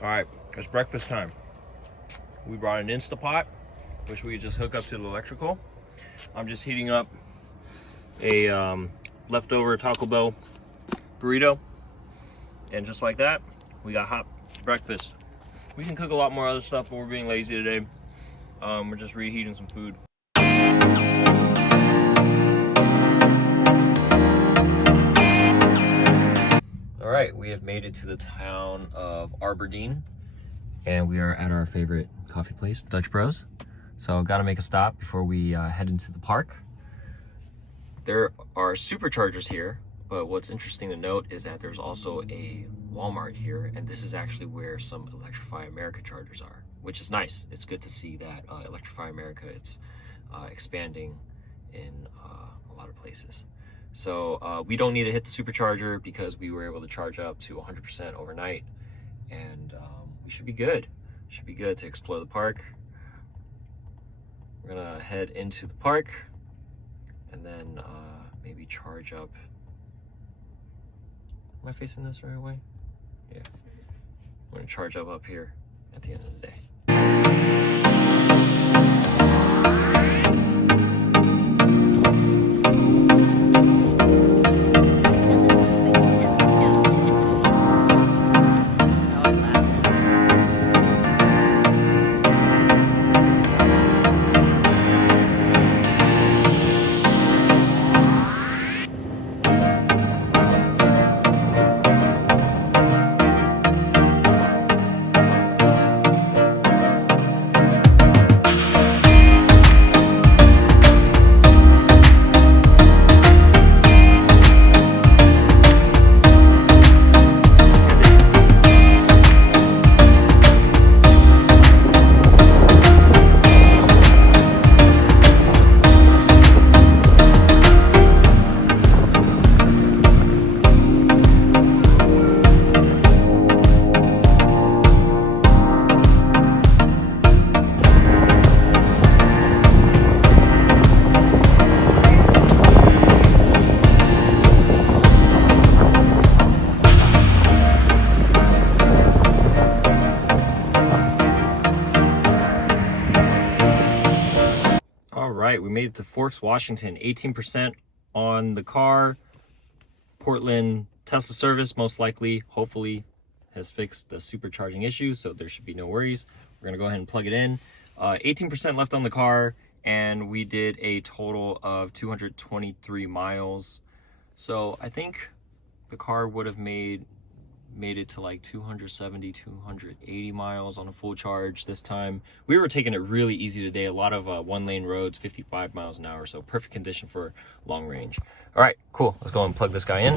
All right, it's breakfast time. We brought an instapot, which we just hook up to the electrical. I'm just heating up a leftover Taco Bell burrito, and just like that, we got hot breakfast. We can cook a lot more other stuff, but we're being lazy today. We're just reheating some food. All right, we have made it to the town of Aberdeen, and we are at our favorite coffee place, Dutch Bros. So gotta make a stop before we head into the park. There are superchargers here, but what's interesting to note is that there's also a Walmart here, and this is actually where some Electrify America chargers are, which is nice. It's good to see that Electrify America, it's expanding in a lot of places. So we don't need to hit the supercharger because we were able to charge up to 100% overnight, and we should be good. Should be good to explore the park. We're gonna head into the park and then maybe charge up. Am I facing this the right way? Yeah. I'm gonna charge up here at the end of the day. Right, we made it to Forks, Washington. 18% on the car. Portland Tesla service most likely, hopefully, has fixed the supercharging issue, so there should be no worries. We're gonna go ahead and plug it in. 18% left on the car, and we did a total of 223 miles. So I think the car would have made it to like 270, 280 miles on a full charge this time. We were taking it really easy today. A lot of one-lane roads, 55 miles an hour, so perfect condition for long range. All right, cool. Let's go and plug this guy in.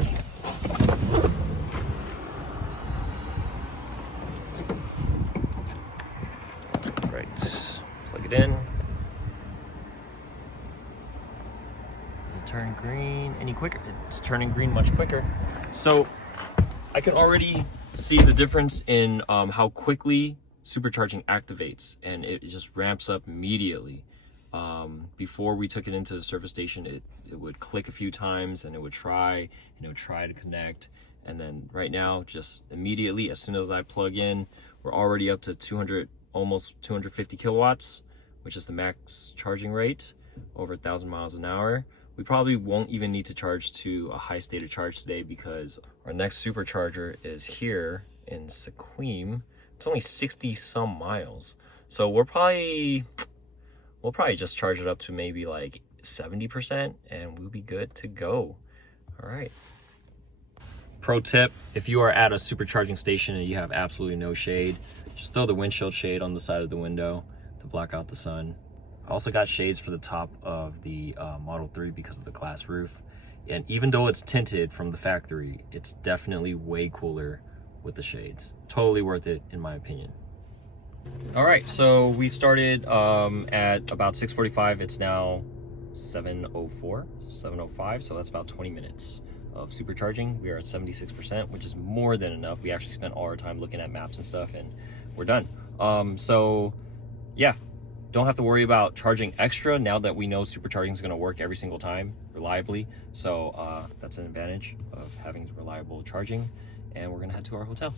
Right, plug it in. Does it turn green any quicker? It's turning green much quicker. So I can already see the difference in how quickly supercharging activates, and it just ramps up immediately. Before we took it into the service station, it would click a few times and it would try to connect, and then right now, just immediately, as soon as I plug in, we're already up to 200, almost 250 kilowatts, which is the max charging rate, over 1,000 miles an hour. We probably won't even need to charge to a high state of charge today because our next supercharger is here in Sequim. It's only 60 some miles. So we'll probably just charge it up to maybe like 70% and we'll be good to go. All right. Pro tip, if you are at a supercharging station and you have absolutely no shade, just throw the windshield shade on the side of the window to block out the sun. I also got shades for the top of the Model 3 because of the glass roof. And even though it's tinted from the factory, it's definitely way cooler with the shades. Totally worth it, in my opinion. All right, so we started at about 6:45. It's now 7:04, 7:05, so that's about 20 minutes of supercharging. We are at 76%, which is more than enough. We actually spent all our time looking at maps and stuff, and we're done. So yeah, don't have to worry about charging extra now that we know supercharging is going to work every single time reliably. So that's an advantage of having reliable charging, and we're going to head to our hotel.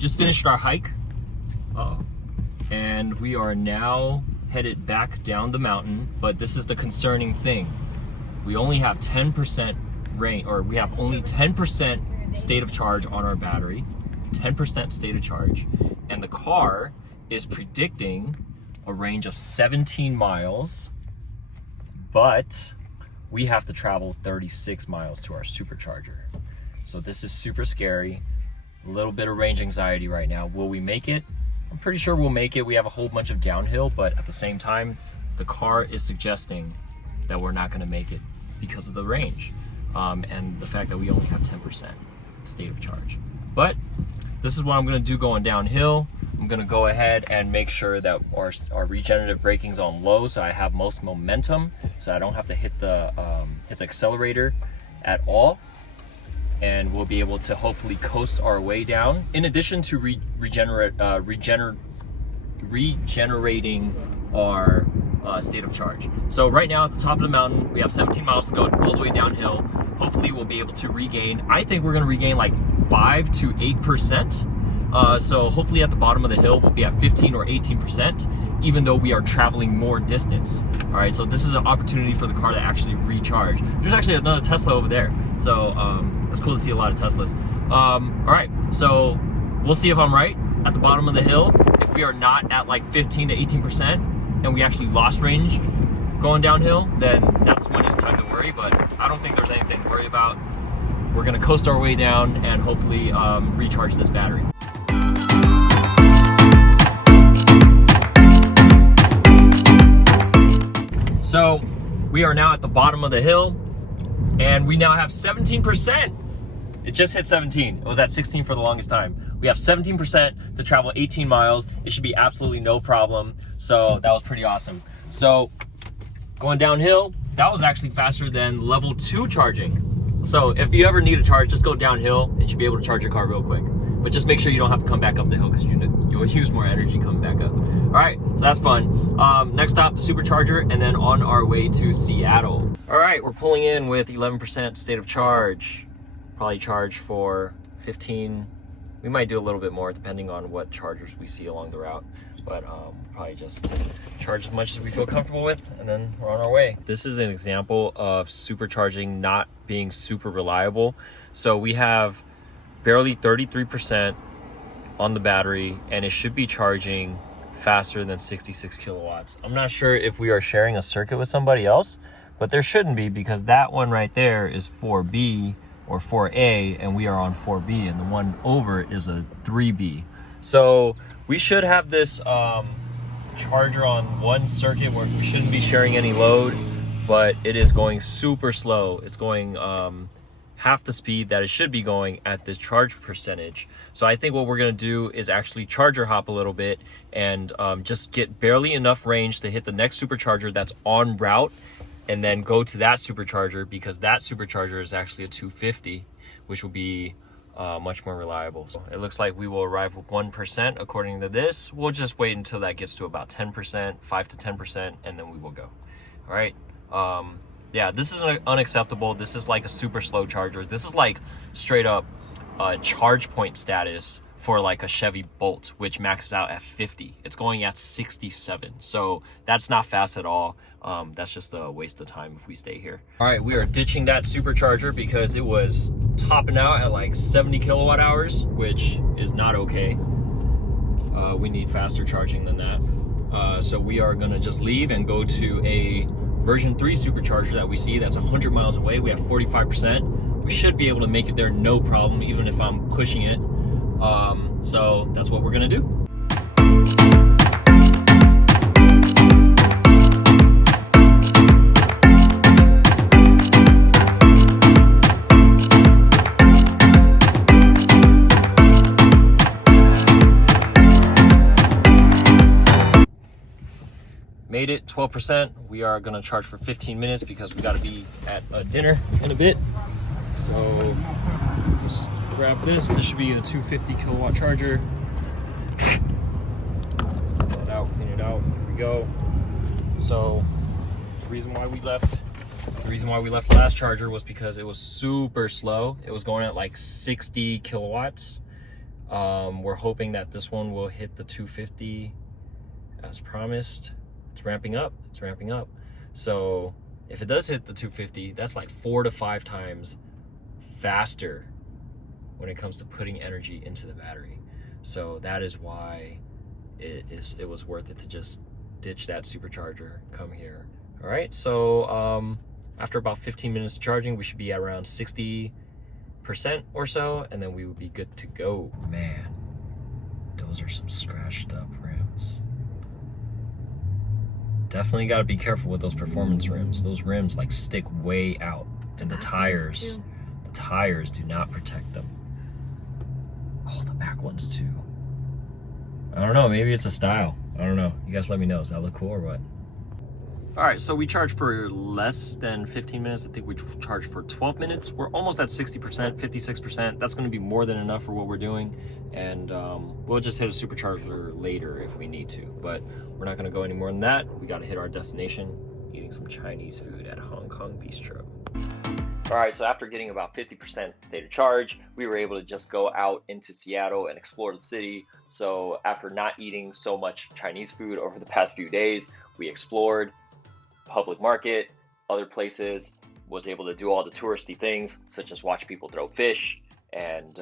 We just finished our hike. And we are now headed back down the mountain, but this is the concerning thing. We only have 10% range, or we have only 10% state of charge on our battery, 10% state of charge, and the car is predicting a range of 17 miles, but we have to travel 36 miles to our supercharger. So this is super scary. A little bit of range anxiety right now. Will we make it? I'm pretty sure we'll make it. We have a whole bunch of downhill, but at the same time, the car is suggesting that we're not gonna make it because of the range and the fact that we only have 10% state of charge. But this is what I'm gonna do going downhill. I'm gonna go ahead and make sure that our regenerative braking's on low, so I have most momentum, so I don't have to hit the accelerator at all. And we'll be able to hopefully coast our way down, in addition to regenerating our state of charge. So right now at the top of the mountain, we have 17 miles to go all the way downhill. Hopefully we'll be able to regain, I think we're gonna regain like 5 to 8%. So hopefully at the bottom of the hill, we'll be at 15 or 18%, even though we are traveling more distance. All right, so this is an opportunity for the car to actually recharge. There's actually another Tesla over there. So it's cool to see a lot of Teslas. All right, so we'll see if I'm right at the bottom of the hill. If we are not at like 15 to 18% and we actually lost range going downhill, then that's when it's time to worry, but I don't think there's anything to worry about. We're gonna coast our way down and hopefully recharge this battery. So we are now at the bottom of the hill and we now have 17%. It just hit 17. It was at 16 for the longest time. We have 17% to travel 18 miles. It should be absolutely no problem. So that was pretty awesome. So going downhill, that was actually faster than level 2 charging. So if you ever need a charge, just go downhill and you should be able to charge your car real quick. But just make sure you don't have to come back up the hill because you'll use more energy coming back up. All right, so that's fun. Next stop, the supercharger, and then on our way to Seattle. All right, we're pulling in with 11% state of charge. Probably charge for 15. We might do a little bit more depending on what chargers we see along the route. But probably just charge as much as we feel comfortable with, and then we're on our way. This is an example of supercharging not being super reliable. So we have barely 33% on the battery, and it should be charging faster than 66 kilowatts. I'm not sure if we are sharing a circuit with somebody else, but there shouldn't be, because that one right there is 4B or 4A, and we are on 4B, and the one over is a 3B. So we should have this charger on one circuit where we shouldn't be sharing any load, but it is going super slow. It's going half the speed that it should be going at this charge percentage. So I think what we're gonna do is actually charger hop a little bit and just get barely enough range to hit the next supercharger that's en route, and then go to that supercharger, because that supercharger is actually a 250, which will be much more reliable. So it looks like we will arrive with 1% according to this. We'll just wait until that gets to about 10%, 5 to 10%, and then we will go. All right. Yeah, this is unacceptable. This is like a super slow charger. This is like straight up charge point status for like a Chevy Bolt, which maxes out at 50. It's going at 67. So that's not fast at all. That's just a waste of time if we stay here. All right, we are ditching that supercharger because it was topping out at like 70 kilowatt hours, which is not okay. We need faster charging than that. So we are gonna just leave and go to a version 3 supercharger that we see that's 100 miles away. We have 45%. We should be able to make it there no problem, even if I'm pushing it. So that's what we're gonna do. Made it 12%. We are gonna charge for 15 minutes because we gotta be at a dinner in a bit. So just grab this. This should be a 250 kilowatt charger. Pull it out, clean it out. Here we go. So the reason why we left the last charger was because it was super slow. It was going at like 60 kilowatts. We're hoping that this one will hit the 250 as promised. It's ramping up. It's ramping up. So if it does hit the 250, that's like 4 to 5 times faster when it comes to putting energy into the battery. So that is why it was worth it to just ditch that supercharger, come here. All right, so after about 15 minutes of charging, we should be at around 60% or so, and then we would be good to go. Man, those are some scratched up rims. Definitely got to be careful with those performance rims. Those rims like stick way out, and the tires do not protect them. Oh, the back ones too. I don't know, maybe it's a style. I don't know. You guys let me know. Does that look cool or what? All right, so we charged for less than 15 minutes. I think we charged for 12 minutes. We're almost at 60%, 56%. That's gonna be more than enough for what we're doing. And we'll just hit a supercharger later if we need to, but we're not gonna go any more than that. We gotta hit our destination, eating some Chinese food at Hong Kong Bistro. All right, so after getting about 50% state of charge, we were able to just go out into Seattle and explore the city. So after not eating so much Chinese food over the past few days, we explored public market, other places, was able to do all the touristy things, such as watch people throw fish and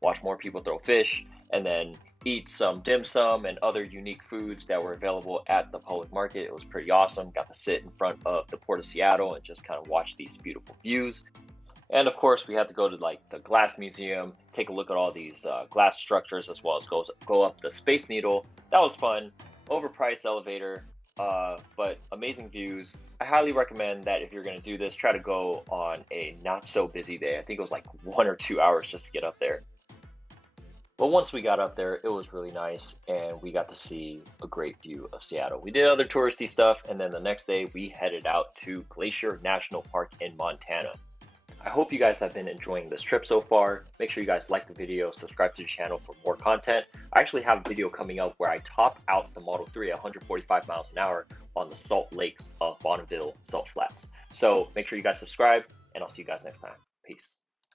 watch more people throw fish, and then eat some dim sum and other unique foods that were available at the public market. It was pretty awesome. Got to sit in front of the Port of Seattle and just kind of watch these beautiful views. And of course, we had to go to like the glass museum, take a look at all these glass structures, as well as go up the Space Needle. That was fun. Overpriced elevator, but amazing views. I highly recommend that if you're going to do this, try to go on a not so busy day. I think it was like 1 or 2 hours just to get up there. But once we got up there, it was really nice, and we got to see a great view of Seattle. We did other touristy stuff, and then the next day we headed out to Glacier National Park in Montana. I hope you guys have been enjoying this trip so far. Make sure you guys like the video, subscribe to the channel for more content. I actually have a video coming up where I top out the Model 3 at 145 miles an hour on the salt lakes of Bonneville Salt Flats. So make sure you guys subscribe, and I'll see you guys next time. Peace.